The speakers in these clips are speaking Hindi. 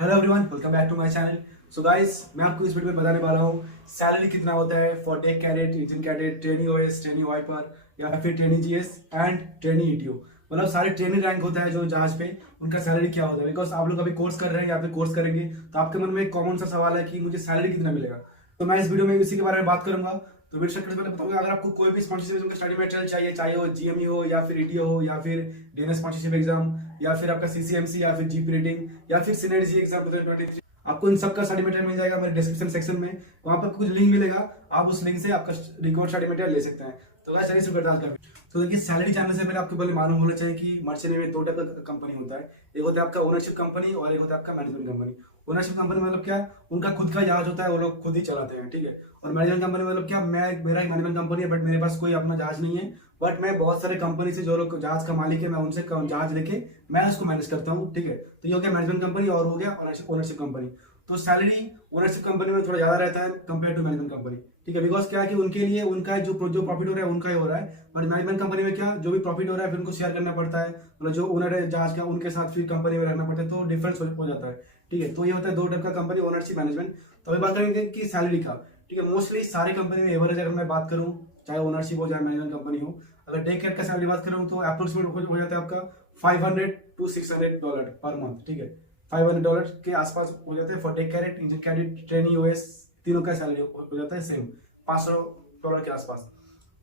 Hello everyone, welcome back to my channel. So guys, मैं आपको इस वीडियो में बताने वाला हूँ सैलरी कितना होता है for deck cadet, engine cadet, trainee OS, trainee wiper या फिर trainee GS and trainee ETO. मतलब सारे ट्रेनी रैंक होता है जो जहाज पे, उनका सैलरी क्या होता है। बिकॉज आप लोग अभी कोर्स कर रहे हैं या फिर कोर्स करेंगे तो आपके मन में एक कॉमन सा सवाल है कि मुझे सैलरी कितना मिलेगा। तो मैं इस वीडियो में इसी के बारे में बात करूंगा। तो वीडियो स्टार्ट करने से पहले बताऊंगा, अगर आपको कोई भी स्पॉन्सरशिप का स्टडी मटेरियल चाहिए, चाहे वो जीएमई हो या फिर ईटीओ हो या फिर डीएनएस स्पॉन्सरशिप एग्जाम या फिर आपका सीसीएमसी या फिर जीपी रेटिंग या फिर सीनेट एग्जाम 2023, आपको इन सबका स्टडी मटेरियल मिल जाएगा मेरे डिस्क्रिप्शन सेक्शन में। वहां पर कुछ लिंक मिलेगा, आप उस लिंक से आपका रिकॉर्ड स्टडी मटेरियल ले सकते हैं। तो गाइस चलिए शुरू करते हैं। तो देखिए, सैलरी जानने से पहले आपको पहले मालूम होना चाहिए कि मर्चेंट में दो टाइप का कंपनी होता है। एक होता है आपका ओनरशिप कंपनी और एक होता है आपका मैनेजमेंट कंपनी। ओनरशिप कंपनी मतलब क्या, उनका खुद का जहाज होता है, वो लोग खुद ही चलाते हैं, ठीक है। और मैनेजमेंट कंपनी मतलब क्या, मेरा एक मैनेजमेंट कंपनी है बट मेरे पास कोई अपना जहाज नहीं है, बट मैं बहुत सारे कंपनी से जो लोग जहाज का मालिक है मैं उनसे जहाज लेके मैं उसको मैनेज करता हूँ, ठीक है। तो ये हो गया मैनेजमेंट कंपनी और हो गया ओनरशिप कंपनी। तो सैलरी ओनरशिप कंपनी में थोड़ा ज्यादा रहता है कंपेयर टू मैनेजमेंट कंपनी, ठीक है। बिकॉज क्या है कि उनके लिए उनका जो प्रॉफिट हो रहा है उनका ही हो रहा है, और मैनेजमेंट कंपनी में क्या, जो भी प्रॉफिट हो रहा है फिर उनको शेयर करना पड़ता है, मतलब जो ओनर है जहाज का उनके साथ फिर कंपनी में रहना पड़ता है, तो डिफरेंस हो जाता है, ठीक है। तो ये होता है दो टाइप का कंपनी, ओनरशिप मैनेजमेंट। तो अभी बात करेंगे कि सैलरी का, ठीक है। मोस्टली सारी कंपनी में एवरेज अगर मैं बात करूं, चाहे ओनरशिप हो चाहे मैनेजमेंट कंपनी हो, अगर डे केयर का सैलरी बात करूं तो अप्रोक्सीमेट हो जाता है आपका $500 to $600 पर मंथ, ठीक है। $500 के आसपास हो जाते हैं for deck cadet, engine cadet, trainee OS, तीनों का सैलरी हो जाता है सेम $500 के आसपास।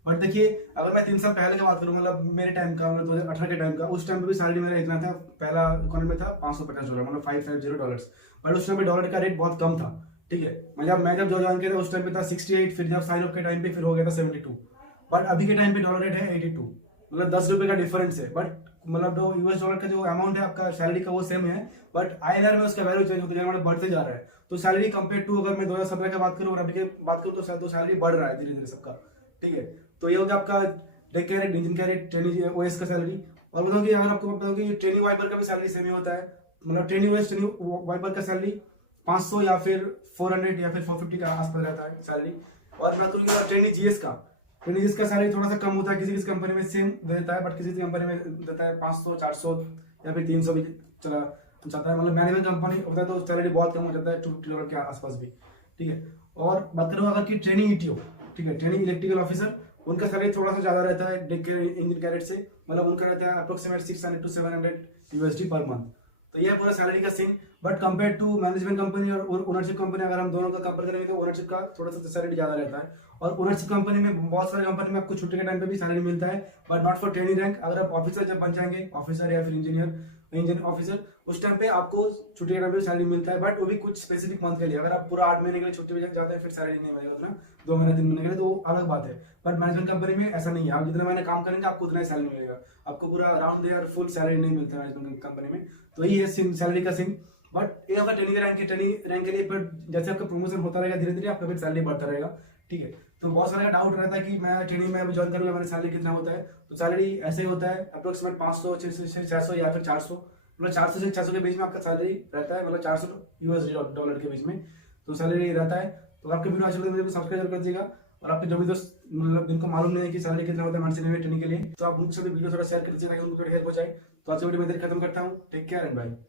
बट देखिए, अगर मैं 3 साल पहले की बात करूँ, मतलब मेरे टाइम का, मतलब 2018 के टाइम का, उस टाइम पे भी सैलरी मेरा इतना था, पहला अकाउंट में था $550, मतलब $550। बट उस टाइम पे डॉलर का रेट बहुत कम था, ठीक है। मतलब मैं जब जो ज्वाइन किया था उस टाइम पे था 68, फिर जब साइन अप के टाइम पे फिर हो गया था 72। बट अभी के टाइम पे डॉलर रेट है 82, मतलब $10 का डिफरेंस है। बट मतलब जो यूएस डॉलर का जो अमाउंट है आपका सैलरी का वो सेम है, बट आईएनआर में उसका वैल्यू चेंज होता है, मतलब बढ़ते जा रहा है। तो सैलरी कंपेयर टू अगर मैं 2017 की बात करूँ और अभी की बात करूँ तो सैलरी बढ़ रहा है धीरे धीरे सबका, ठीक है। तो ये हो गया आपका deck cadet, engine cadet, trainee OS का सैलरी। और बताओ कि अगर आपको बताओ कि ट्रेनी वाइपर का भी सैलरी सेम ही होता है, मतलब ट्रेनी ओएस ट्रेनी वाइपर का सैलरी 500 या फिर 400 या फिर 450 का आसपास रहता है सैलरी। और बात करूँ ट्रेनी जीएस का, ट्रेनी जीएस का सैलरी थोड़ा सा कम होता है, किसी किसी कंपनी में सेम देता है बट किसी कंपनी में देता है 500, 400 या फिर 300 भी चला जाता है। मतलब मैनेजमेंट कंपनी होता है तो सैलरी बहुत कम हो जाता है $250 के आसपास भी, ठीक है। और बात करूँ अगर की ट्रेनिंग ईटीओ, ठीक है, ट्रेनिंग इलेक्ट्रिकल ऑफिसर, उनका सैलरी थोड़ा सा ज्यादा रहता है इंजन कैरेट से, मतलब उनका रहता है अप्रोक्सीमेट $600 to $700 पर मंथ। तो ये पूरा सैलरी का scene. But compare to management company और ओनरशिप कंपनी, अगर हम दोनों का कंपेयर करेंगे तो ओनरशिप का थोड़ा सा सैलरी ज्यादा रहता है। और ओनरशिप कंपनी में बहुत सारे कंपनी में आपको छुट्टी के टाइम पे भी सैलरी मिलता है, but not for training rank. अगर आप ऑफिसर जब बन जाएंगे, ऑफिसर या फिर इंजन ऑफिसर, उस टाइम पे आपको छुट्टी के टाइम पे सैलरी मिलता है, बट वो भी कुछ स्पेसिफिक मंथ के लिए। अगर आप पूरा 8 महीने के लिए छुट्टी पे जाते हैं फिर सैलरी नहीं मिलेगा उतना, 2 महीने 3 महीने के लिए, तो अलग बात है। बट मैनेजमेंट कंपनी में ऐसा नहीं है, आप जितना महीने काम करेंगे आपको उतना ही सैलरी मिलेगा, आपको पूरा अराउंड ईयर फुल सैलरी नहीं मिलता है मैनेजमेंट कंपनी में। तो यही है सैलरी का सीन। बट ये होगा ट्रेनिंग के लिए, पर जैसे आपका प्रमोशन होता रहेगा धीरे धीरे आपका फिर सैलरी बढ़ता रहेगा, ठीक है। तो बहुत सारे का डाउट रहता है कि मैं ट्रेनिंग में अभी ज्वाइन करूंगा, मेरा सैलरी कितना होता है। तो सैलरी ऐसे ही होता है अप्रोक्सीमेट 500, 600 या फिर 400, मतलब 400 से 600 के बीच में आपका सैलरी रहता है, मतलब $400 के बीच में तो सैलरी रहता है। तो आपके वीडियो अच्छी लगे तो सब्सक्राइब कर दीजिएगा। और आपके जो भी दोस्त मतलब जिनको मालूम नहीं है कि सैलरी कितना होता है मर्चेंट नेवी ट्रेनिंग के लिए, तो आप मुझसे भी वीडियो थोड़ा शेयर कर दीजिए ताकि उनको थोड़ी हेल्प हो जाए। तो आज की वीडियो में देर खत्म करता हूँ। Take care and bye.